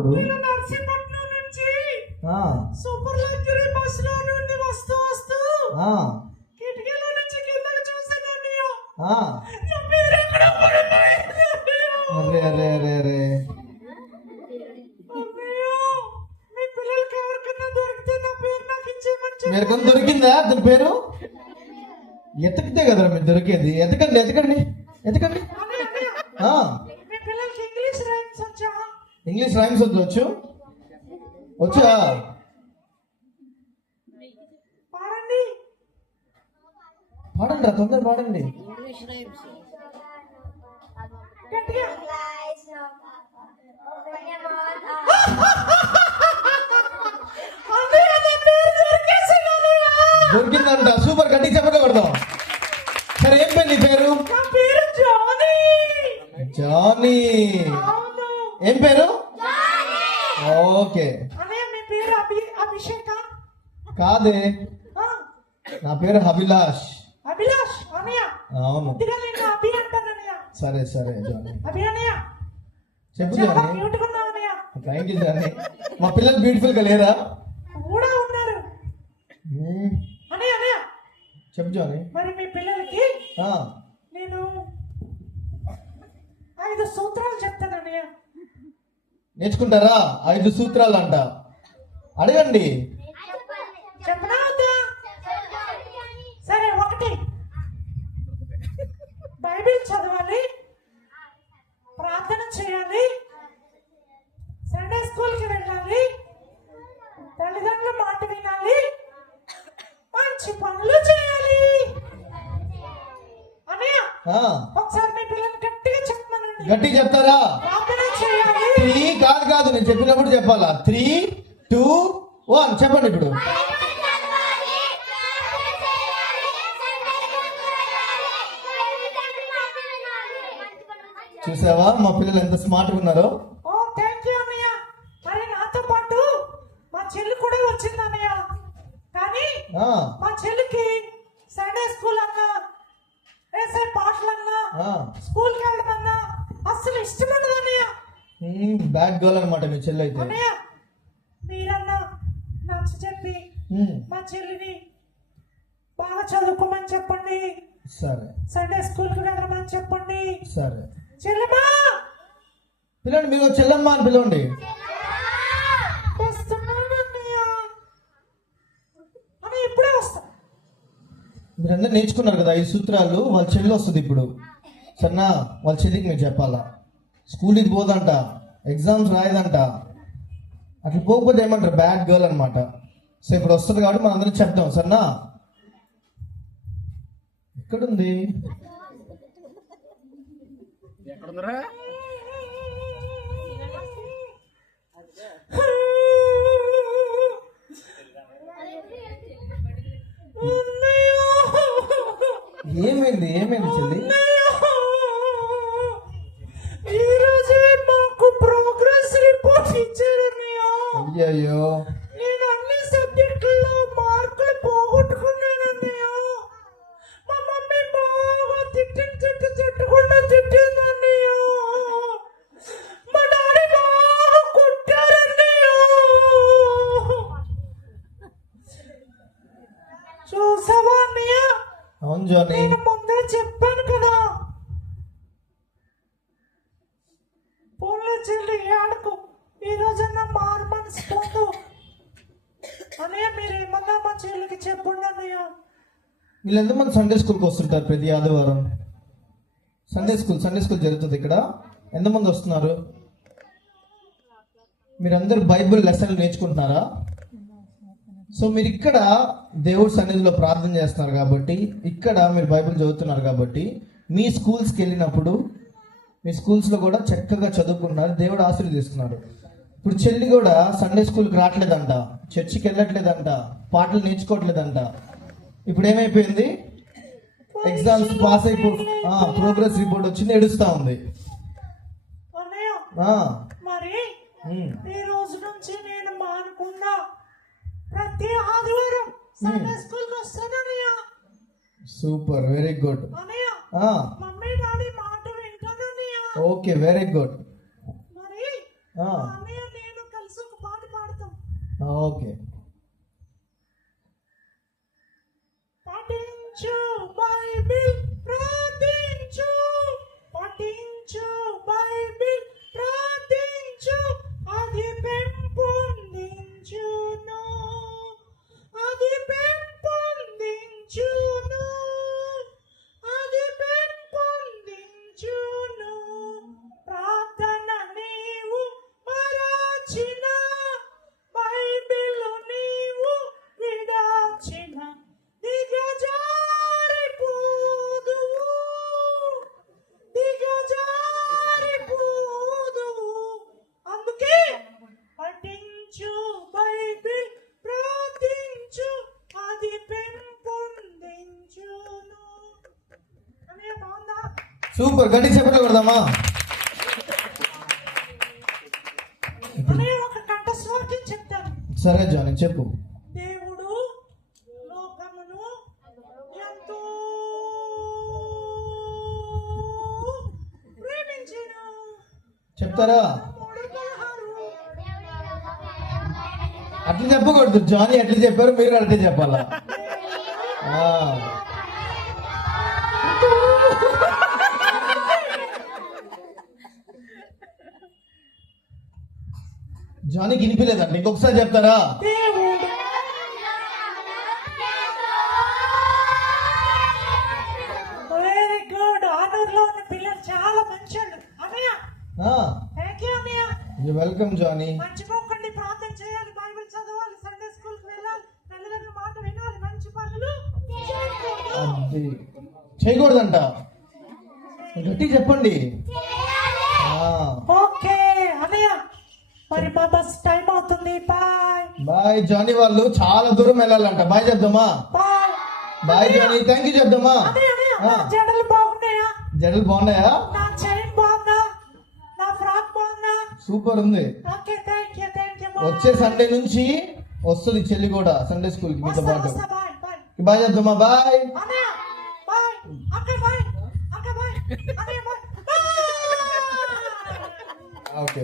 తమ్ముడు? నర్సీపట్నం నుంచి ఆ సూపర్ లగ్జరీ బస్ లో నుండి వస్తూ ఆ కిటికీలో నుంచి కిందకి చూసానన్నయ్య. ఆ నా పేరు ఎక్కడ పడిపోయింది అరే అరే అరే అరే అన్నయ్య. మీ పిల్లలకి ఎవరికైనా దొరికితే నా పేరు నాకు ఇచ్చేయమని చెప్పు. మీరు కొంత దొరికిందా అతని పేరు? ఎతకితే కదరా మీరు దొరికేది. ఎతకండి ఎతకండి ఎతకండి. అన్నయ్య, ఆ మీ పిల్లలకి ఇంగ్లీష్ రైమ్స్ వచ్చా? ఇంగ్లీష్ రైమ్స్ వచ్చు వచ్చా? పాడండి. పాడండి రా, తొందర పాడండి. గట్టిగా. అన్నయ్య, నా పేరు దొరికేసింది అన్నయ్య. దొరికిందంట. సూపర్, గట్టి చెప్పగా కొడదాం. సరే, ఏం పేరు నీ పేరు? నా పేరు జానీ. జానీ. అవును. ఏం పేరు? ఓకే. అన్నయ్య, మీ పేరు అభిషేక? కాదే, ఆ, నా పేరు అభిలాష్. అభిలాష్. అన్నయ్య, అవును. కొద్దిగా నేను అభి అంటానన్నయ్య. సరే సరే జానీ. అభి అన్నయ్య, చెప్పు చాలా జానీ. క్యూట్ గా ఉన్నావు అన్నయ్య. Thank you Johnny. మా పిల్లలు బ్యూటిఫుల్ గా లేరా? కూడా ఉన్నారు. అన్నయ్య అన్నయ్య, చెప్పు జానీ. మరి మీ పిల్లలకి ఆ, నేను 5 సూత్రాలు చెప్తాను అన్నయ్య. నేర్చుకుంటారా? 5 సూత్రాలు అంట. అడగండి. చెప్పనా వద్దా? సరే, 1, బైబిల్ చదవాలి, ప్రార్థన చేయాలి, సండే స్కూల్కి వెళ్ళాలి, తల్లిదండ్రుల మాట వినాలి, మంచి పనులు చేయాలి. అన్నయ్య, ఆ, ఒకసారి మీ పిల్లలు గట్టిగా చెప్పమనండి. గట్టి చెప్తారా? ప్రార్థన చేయాలి. 3 కాదు నేను చెప్పినప్పుడు చెప్పాలా. 3, 2, 1 చెప్పండి ఇప్పుడు. చూసావా మా పిల్లలు ఎంత స్మార్ట్ ఉన్నారో? ఓ, థ్యాంక్ యూ అన్నయ్య. మరి నాతో పాటు మా చెల్లి కూడా వచ్చింది అన్నయ్య. కానీ ఆ, మా చెల్లికి సండే స్కూల్ అన్నా, వేసే పాటలన్నా, ఆ, స్కూల్కి వెళ్ళడమన్నా అస్సలు ఇష్టం ఉండదు అన్నయ్య. బ్యాడ్ గర్ల్ అనమాట మీ చెల్లి అయితే. అన్నయ్య, మీరన్నా నచ్చ చెప్పి ఉమ్, మా చెల్లిని బాగా చదువుకోమని చెప్పండి. సరే సండే స్కూల్కి వెళ్ళమని చెప్పండి. సరే. చెల్లెమ్మా, పిల్లండి, మీరు చెల్లమ్మ అని పిలవండి. వస్తున్నాను అన్నయ్య. అన్నయ్య, ఇప్పుడే వస్తా. మీరందరూ నేర్చుకున్నారు కదా 5 సూత్రాలు. వాళ్ళ చెల్లి వస్తుంది ఇప్పుడు. సరేనా? వాళ్ళ చెల్లికి మీరు చెప్పాలా. స్కూల్కి పోదంట, ఎగ్జామ్స్ రాయదంట. అట్లా పోకపోతే ఏమంటారు? బ్యాడ్ గర్ల్ అనమాట. సో ఇప్పుడు వస్తుంది కాబట్టి మనం అందరం చెప్తాం. సరేనా? ఎక్కడుంది? ఎక్కడుందరా? ఏమైంది చెల్లి? ఈ రోజే మాకు ప్రోగ్రెస్ రిపోర్ట్ ఇచ్చారన్నయ్య. అయ్యయ్యో. నేను అన్ని సబ్జెక్టుల్లో మార్కులు పోగొట్టుకున్నానన్నయ్య. మా మమ్మీ బాగా తిట్టకుండా తిట్టిందన్నయ్య. మా డాడీ బాగా కొట్టారన్నయ్య. చూసావా అన్నయ్య? అవును జానీ. నేను ముందే చెప్పాను కదా. పోన్లే చెల్లి, ఏడకు. ఈ రోజన్నా మారు మనసు పొందు అన్నయ్య. మీరేమన్నా మా చెల్లికి చెప్పండి అన్నయ్య. వీళ్ళు ఎంతమంది సండే స్కూల్కి వస్తుంటారు ప్రతి ఆదివారం? సండే స్కూల్ జరుగుతుంది ఇక్కడ. ఎంతమంది వస్తున్నారు? మీరందరూ బైబిల్ లెసన్లు నేర్చుకుంటున్నారా? సో మీరు ఇక్కడ దేవుడి సన్నిధిలో ప్రార్థన చేస్తున్నారు కాబట్టి, ఇక్కడ మీరు బైబిల్ చదువుతున్నారు కాబట్టి, మీ స్కూల్స్కి వెళ్ళినప్పుడు మీ స్కూల్స్లో కూడా చక్కగా చదువుకుంటున్నారు, దేవుడు ఆశీర్వదిస్తున్నాడు. ఇప్పుడు చెల్లి కూడా సండే స్కూల్కి రావట్లేదంట, చర్చికి వెళ్ళట్లేదంట, పాటలు నేర్చుకోవట్లేదంట. ఇప్పుడు ఏమైపోయింది? ఎగ్జామ్స్ పాస్ ప్రోగ్రెస్ రిపోర్ట్ వచ్చింది, ఏడుస్తా ఉంది. అన్నయ్య, ఆ, మరి ఈ రోజు నుంచి నేను మానకుండా ప్రతి ఆదివారం సండే స్కూల్కి వస్తానన్నయ్య. Super, very good. అన్నయ్య, మమ్మీ డాడీ మాట వింటానన్నయ్య. Okay, very good. మరి అన్నయ్య, నేను ఓకే. పఠించు బైబిల్ ప్రార్థించు, పఠించు బైబిల్ ప్రార్థించు, అది పెంపొందించును, అది పెంపొందించును, అది పెంపొందించును. ప్రార్థన నీవు మరచిన, బైబిల్ నీవు విడాచిన, దిగజారిపోదువు, దిగజారిపోదువు. అందుకే పఠించు బైబిల్ ప్రార్థించు, అది పెంపొందించును. అనే బాగుందా? సూపర్, గట్టి చెప్పట్లు కొడదామా? అనే ఒక కంఠస్వాక్యం చెప్తాను. సరే జానీ చెప్పు. దేవుడు లోకమును ఎంతో ప్రేమించెను. చెప్తారా? 3:16. అట్లా చెప్పకూడదు జానీ, ఎట్లా చెప్పారు మీరు అట్లా చెప్పాలా? ఆ. జానీకి వినిపించలేదండి, ఇంకొకసారి చెప్తారా? దేవుడు వెరీ గుడ్. ఆనూరులో ఉన్న పిల్లలు చాలా మంచోళ్ళు. అన్నయ్య థ్యాంక్ యూ అన్నయ్య. Welcome Johnny. మర్చిపోకండి, ప్రార్థన చేయాలి, బైబిల్ చదవాలి, సండే స్కూల్ కి వెళ్ళాలి, తల్లిదండ్రుల మాట వినాలి, మంచి పనులు చేయకూడదు. అది చేయకూడదంట, గట్టి చెప్పండి. ఓకే అన్నయ్య, మరి మా బస్ టైం అవుతుంది. Bye bye. జానీ వాళ్ళు చాలా దూరం వెళ్ళాలంట, బాయ్ చెప్దామా? Bye. Bye Johnny, thank you చెప్దామా? అన్నయ్య అన్నయ్య, నా జడలు బాగున్నాయా? జడలు బాగున్నాయా? నా చైన్ బాగుందా? నా ఫ్రాక్ బాగుందా? సూపర్ ఉంది. ఓకే థ్యాంక్ యూ వచ్చే సండే నుంచి వస్తుంది చెల్లి కూడా సండే స్కూల్ కి మీతో పాటు. Bye bye. బాయ్ చెప్దామా? బాయ్. అన్నయ్య బాయ్. అక్క బాయ్. అక్క బాయ్. అన్నయ్య బాయ్. ఓకే.